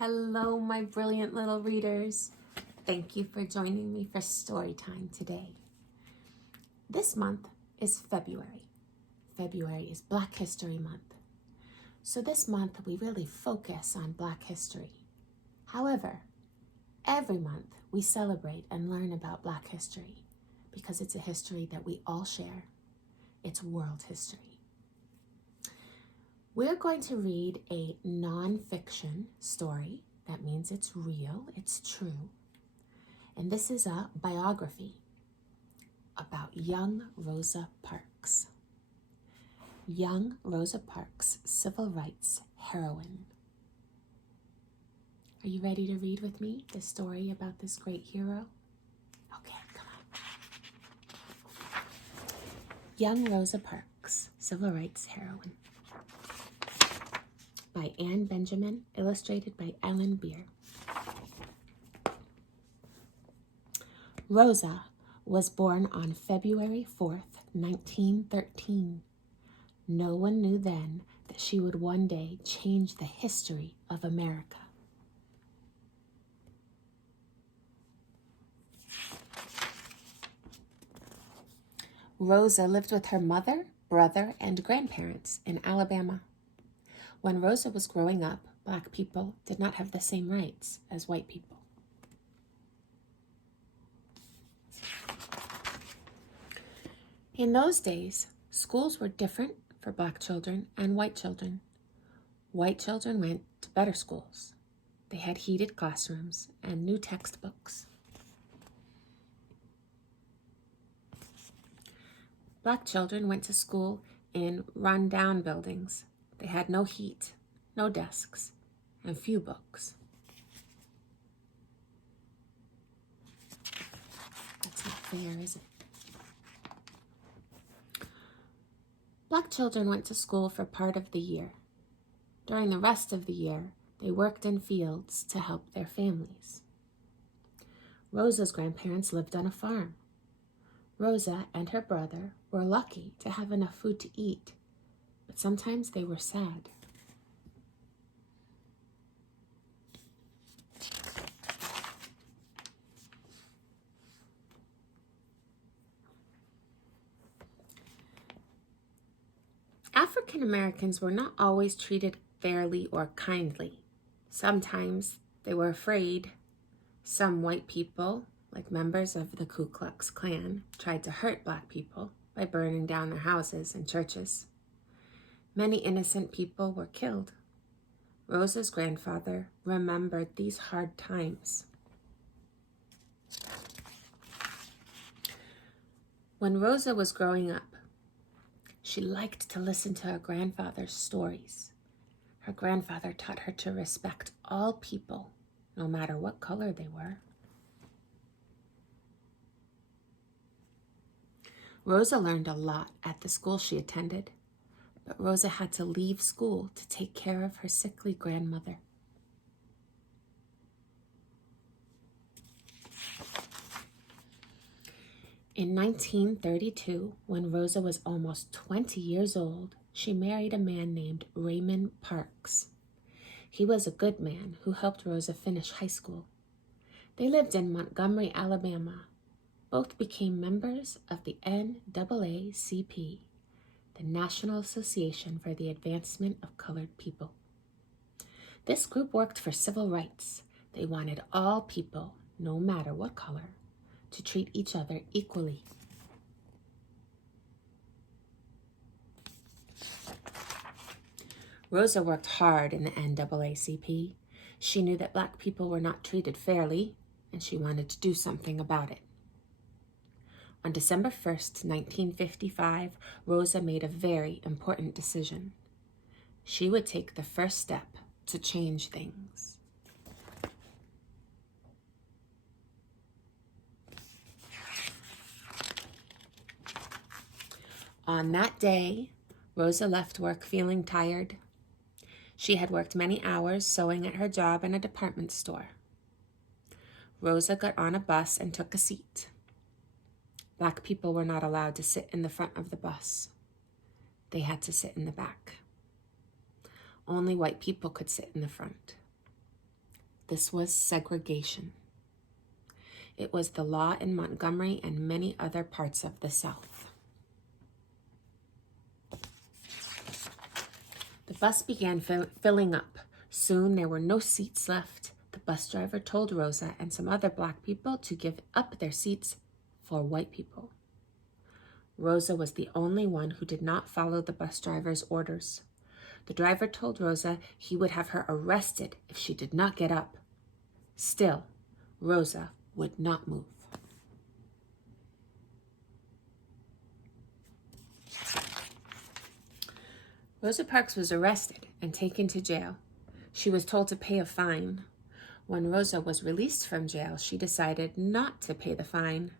Hello, my brilliant little readers. Thank you for joining me for story time today. This month is February. February is Black History Month. So this month we really focus on Black history. However, every month we celebrate and learn about Black history because it's a history that we all share. It's world history. We're going to read a non-fiction story. That means it's real, it's true. And this is a biography about young Rosa Parks. Young Rosa Parks, civil rights heroine. Are you ready to read with me the story about this great hero? Okay, come on. Young Rosa Parks, civil rights heroine. By Anne Benjamin, illustrated by Ellen Beer. Rosa was born on February 4th, 1913. No one knew then that she would one day change the history of America. Rosa lived with her mother, brother, and grandparents in Alabama. When Rosa was growing up, Black people did not have the same rights as white people. In those days, schools were different for Black children and white children. White children went to better schools. They had heated classrooms and new textbooks. Black children went to school in run-down buildings. They had no heat, no desks, and few books. That's not fair, is it? Black children went to school for part of the year. During the rest of the year, they worked in fields to help their families. Rosa's grandparents lived on a farm. Rosa and her brother were lucky to have enough food to eat, but sometimes they were sad. African Americans were not always treated fairly or kindly. Sometimes they were afraid. Some white people, like members of the Ku Klux Klan, tried to hurt Black people by burning down their houses and churches. Many innocent people were killed. Rosa's grandfather remembered these hard times. When Rosa was growing up, she liked to listen to her grandfather's stories. Her grandfather taught her to respect all people, no matter what color they were. Rosa learned a lot at the school she attended, but Rosa had to leave school to take care of her sickly grandmother. In 1932, when Rosa was almost 20 years old, she married a man named Raymond Parks. He was a good man who helped Rosa finish high school. They lived in Montgomery, Alabama. Both became members of the NAACP, the National Association for the Advancement of Colored People. This group worked for civil rights. They wanted all people, no matter what color, to treat each other equally. Rosa worked hard in the NAACP. She knew that Black people were not treated fairly, and she wanted to do something about it. On December 1st, 1955, Rosa made a very important decision. She would take the first step to change things. On that day, Rosa left work feeling tired. She had worked many hours sewing at her job in a department store. Rosa got on a bus and took a seat. Black people were not allowed to sit in the front of the bus. They had to sit in the back. Only white people could sit in the front. This was segregation. It was the law in Montgomery and many other parts of the South. The bus began filling up. Soon there were no seats left. The bus driver told Rosa and some other black people to give up their seats for white people. Rosa was the only one who did not follow the bus driver's orders. The driver told Rosa he would have her arrested if she did not get up. Still, Rosa would not move. Rosa Parks was arrested and taken to jail. She was told to pay a fine. When Rosa was released from jail, she decided not to pay the fine.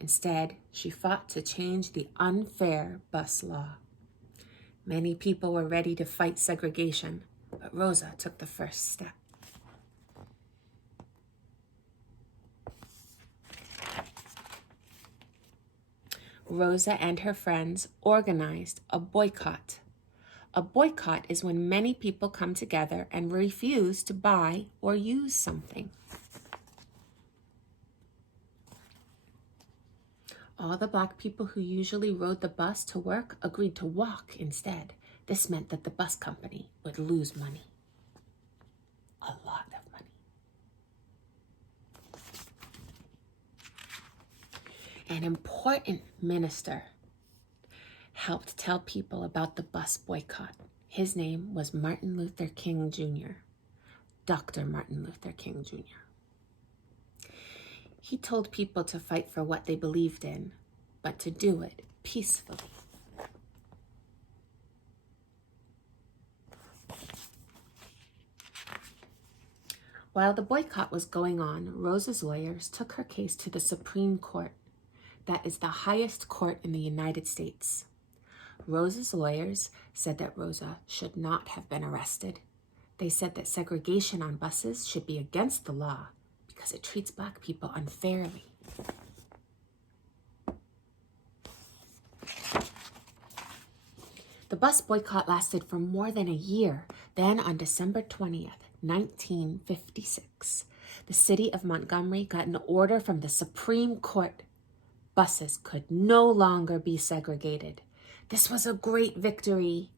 Instead, she fought to change the unfair bus law. Many people were ready to fight segregation, but Rosa took the first step. Rosa and her friends organized a boycott. A boycott is when many people come together and refuse to buy or use something. All the black people who usually rode the bus to work agreed to walk instead. This meant that the bus company would lose money. A lot of money. An important minister helped tell people about the bus boycott. His name was Martin Luther King Jr., Dr. Martin Luther King Jr. He told people to fight for what they believed in, but to do it peacefully. While the boycott was going on, Rosa's lawyers took her case to the Supreme Court. That is the highest court in the United States. Rosa's lawyers said that Rosa should not have been arrested. They said that segregation on buses should be against the law because it treats black people unfairly. The bus boycott lasted for more than a year. Then on December 20th, 1956, the city of Montgomery got an order from the Supreme Court. Buses could no longer be segregated. This was a great victory.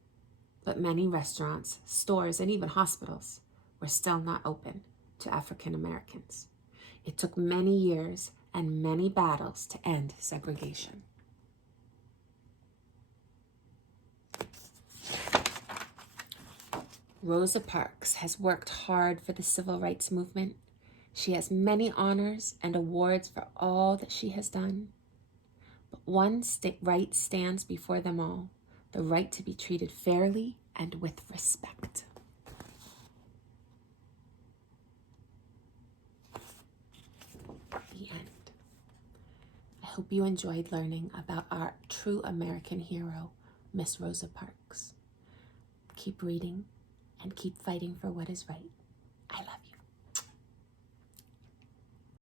But many restaurants, stores, and even hospitals were still not open to African Americans. It took many years and many battles to end segregation. Rosa Parks has worked hard for the civil rights movement. She has many honors and awards for all that she has done. But one right stands before them all, the right to be treated fairly and with respect. The end. I hope you enjoyed learning about our true American hero, Miss Rosa Parks. Keep reading and keep fighting for what is right. I love you.